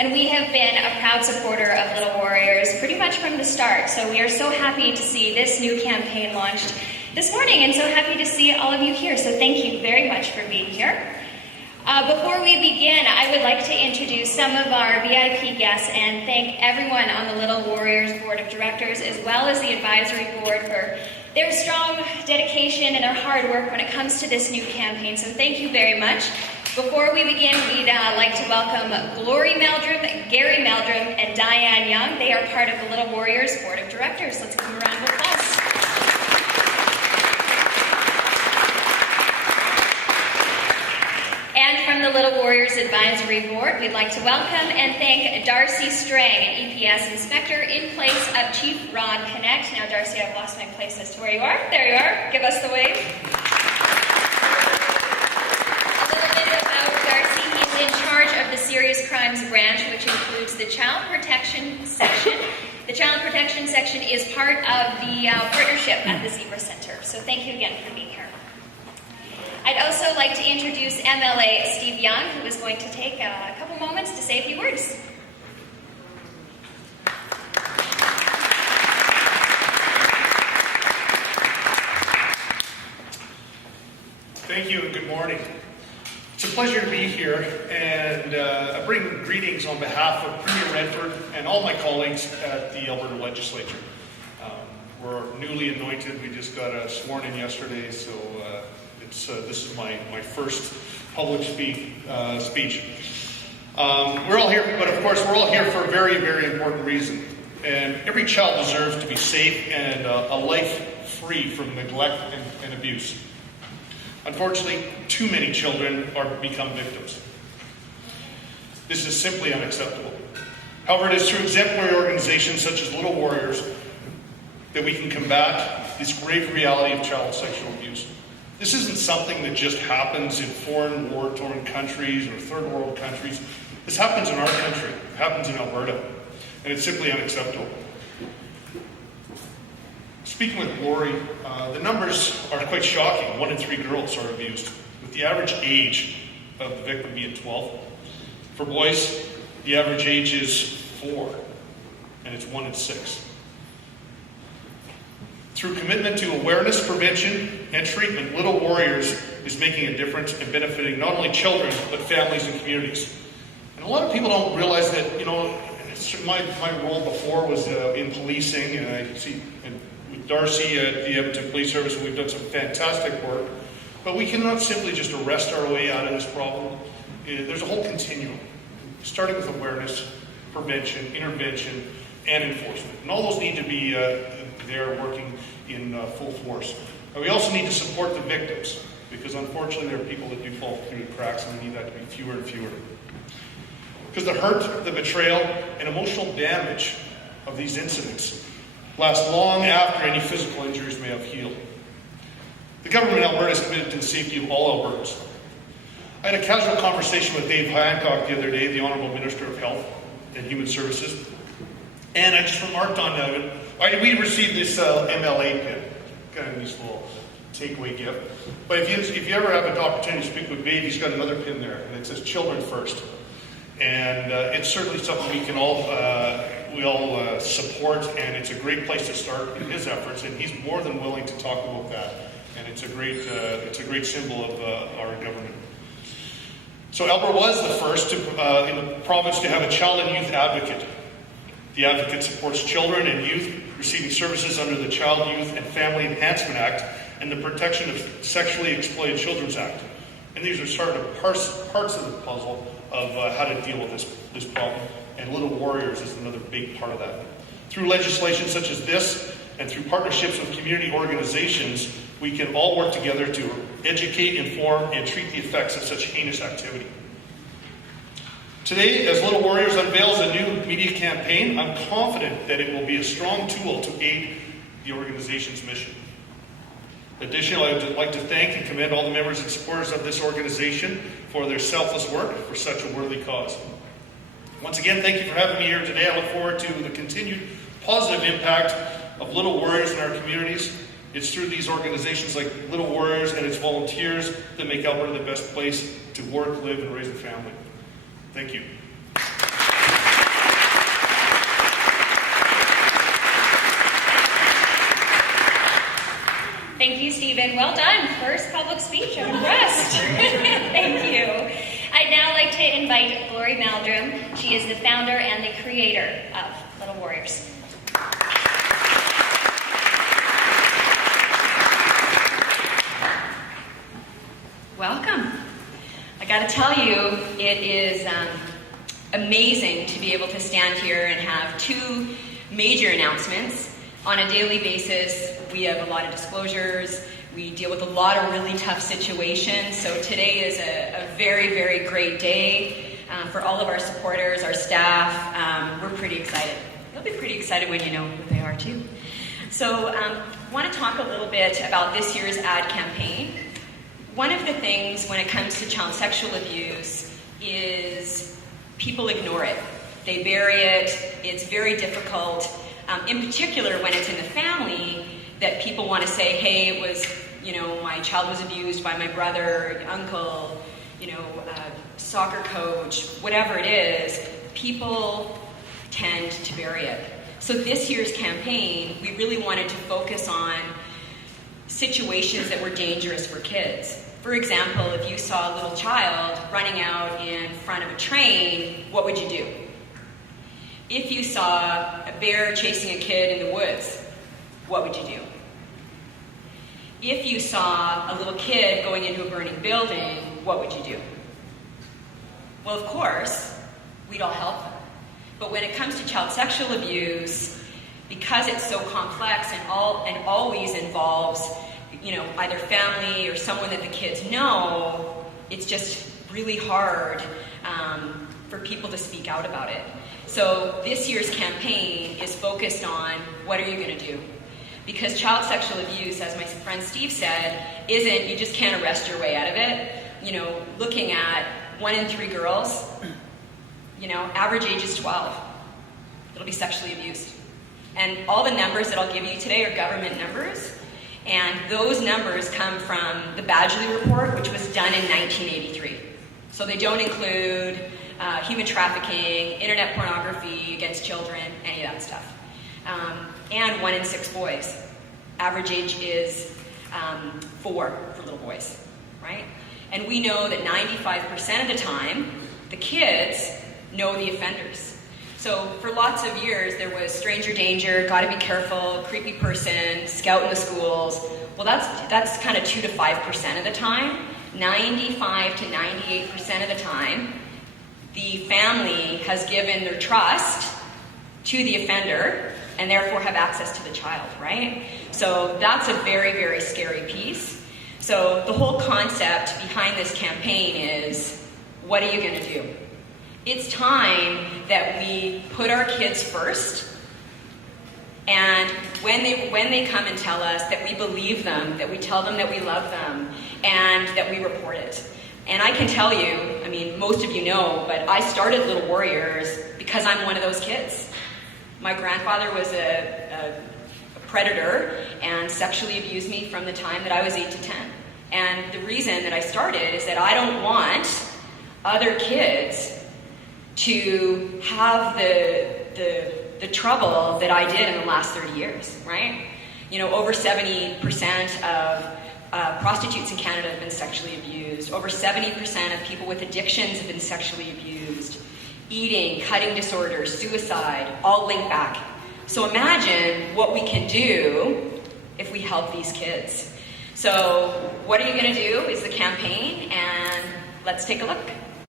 And we have been a proud supporter of Little Warriors pretty much from the start. So we are so happy to see this new campaign launched this morning, and so happy to see all of you here. So thank you very much for being here. Before we begin, I would like to introduce some of our VIP guests and thank everyone on the Little Warriors Board of Directors as well as the Advisory Board for their strong dedication and their hard work when it comes to this new campaign. So thank you very much. Before we begin, we'd like to welcome Glory Meldrum, Gary Meldrum, and Diane Young. They are part of the Little Warriors Board of Directors. Let's give them a round of applause. And from the Little Warriors Advisory Board, we'd like to welcome and thank Darcy Strang, an EPS inspector in place of Chief Rod Connect. Now, Darcy, I've lost my place as to where you are. There you are. Give us the wave. A little bit about Darcy. He's in charge of the Serious Crimes Branch, which includes the Child Protection Section. The Child Protection Section is part of the partnership at the Zebra Center. So thank you again for being here. I'd also like to introduce MLA Steve Young, who is going to take a couple moments to say a few words. Thank you and good morning. It's a pleasure to be here, and I bring greetings on behalf of Premier Redford and all my colleagues at the Alberta Legislature. We're newly anointed. We just got sworn in yesterday, so this is my first public speech. We're all here, but of course we're all here for a very, very important reason. And every child deserves to be safe and a life free from neglect and abuse. Unfortunately, too many children become victims. This is simply unacceptable. However, it is through exemplary organizations such as Little Warriors that we can combat this grave reality of child sexual abuse. This isn't something that just happens in foreign war-torn countries or third world countries. This happens in our country. It happens in Alberta. And it's simply unacceptable. Speaking with Glory, the numbers are quite shocking. 1 in 3 girls are abused, with the average age of the victim being 12. For boys, the average age is 4, and it's 1 in 6. Through commitment to awareness, prevention, and treatment, Little Warriors is making a difference and benefiting not only children, but families and communities. And a lot of people don't realize that, my role before was in policing, and I see with Darcy at the Edmonton Police Service, we've done some fantastic work. But we cannot simply just arrest our way out of this problem. There's a whole continuum, starting with awareness, prevention, intervention, and enforcement. And all those need to be there working in full force. And we also need to support the victims, because unfortunately there are people that do fall through the cracks, and we need that to be fewer and fewer. Because the hurt, the betrayal, and emotional damage of these incidents last long after any physical injuries may have healed. The government in Alberta is committed to the safety of all Albertans. I had a casual conversation with Dave Hancock the other day, the Honourable Minister of Health and Human Services, and I just remarked on we received this MLA pin, kind of this little takeaway gift. But if you ever have an opportunity to speak with Dave, he's got another pin there, and it says "Children First," and it's certainly something we can all support, and it's a great place to start in his efforts. And he's more than willing to talk about that, and it's a great symbol of our government. So Alberta was the first in the province to have a child and youth advocate. The advocate supports children and youth receiving services under the Child, Youth and Family Enhancement Act and the Protection of Sexually Exploited Children's Act. And these are sort of parts of the puzzle of how to deal with this problem. And Little Warriors is another big part of that. Through legislation such as this and through partnerships with community organizations, we can all work together to educate, inform, and treat the effects of such heinous activity. Today, as Little Warriors unveils a new media campaign, I'm confident that it will be a strong tool to aid the organization's mission. Additionally, I would like to thank and commend all the members and supporters of this organization for their selfless work for such a worthy cause. Once again, thank you for having me here today. I look forward to the continued positive impact of Little Warriors in our communities. It's through these organizations like Little Warriors and its volunteers that make Alberta the best place to work, live, and raise a family. Thank you. speech. I'm impressed. Thank you. I'd now like to invite Glory Meldrum. She is the founder and the creator of Little Warriors. Welcome. I got to tell you, it is amazing to be able to stand here and have two major announcements. On a daily basis, we have a lot of disclosures. We deal with a lot of really tough situations. So today is a very, very great day for all of our supporters, our staff. We're pretty excited. You'll be pretty excited when you know who they are too. So I want to talk a little bit about this year's ad campaign. One of the things when it comes to child sexual abuse is people ignore it. They bury it. It's very difficult, in particular when it's in the family, that people want to say, hey, it was, my child was abused by my brother, uncle, soccer coach, whatever it is. People tend to bury it. So this year's campaign, we really wanted to focus on situations that were dangerous for kids. For example, if you saw a little child running out in front of a train, what would you do? If you saw a bear chasing a kid in the woods, what would you do? If you saw a little kid going into a burning building, what would you do? Well, of course, we'd all help them. But when it comes to child sexual abuse, because it's so complex and always involves either family or someone that the kids know, it's just really hard for people to speak out about it. So this year's campaign is focused on what are you going to do? Because child sexual abuse, as my friend Steve said, you just can't arrest your way out of it. Looking at 1 in 3 girls, average age is 12. It'll be sexually abused. And all the numbers that I'll give you today are government numbers. And those numbers come from the Badgley Report, which was done in 1983. So they don't include human trafficking, internet pornography against children, any of that stuff. And 1 in 6 boys. Average age is 4 for little boys, right? And we know that 95% of the time, the kids know the offenders. So for lots of years, there was stranger danger, gotta be careful, creepy person, scout in the schools. Well, that's kind of 2 to 5% of the time. 95 to 98% of the time, the family has given their trust to the offender and therefore have access to the child, right? So that's a very, very scary piece. So the whole concept behind this campaign is, what are you gonna do? It's time that we put our kids first, and when they come and tell us that we believe them, that we tell them that we love them, and that we report it. And I can tell you, most of you know, but I started Little Warriors because I'm one of those kids. My grandfather was a predator and sexually abused me from the time that I was 8 to 10. And the reason that I started is that I don't want other kids to have the trouble that I did in the last 30 years, right? Over 70% of prostitutes in Canada have been sexually abused. Over 70% of people with addictions have been sexually abused. Eating, cutting disorders, suicide, all link back. So imagine what we can do if we help these kids. So what are you going to do is the campaign, and let's take a look.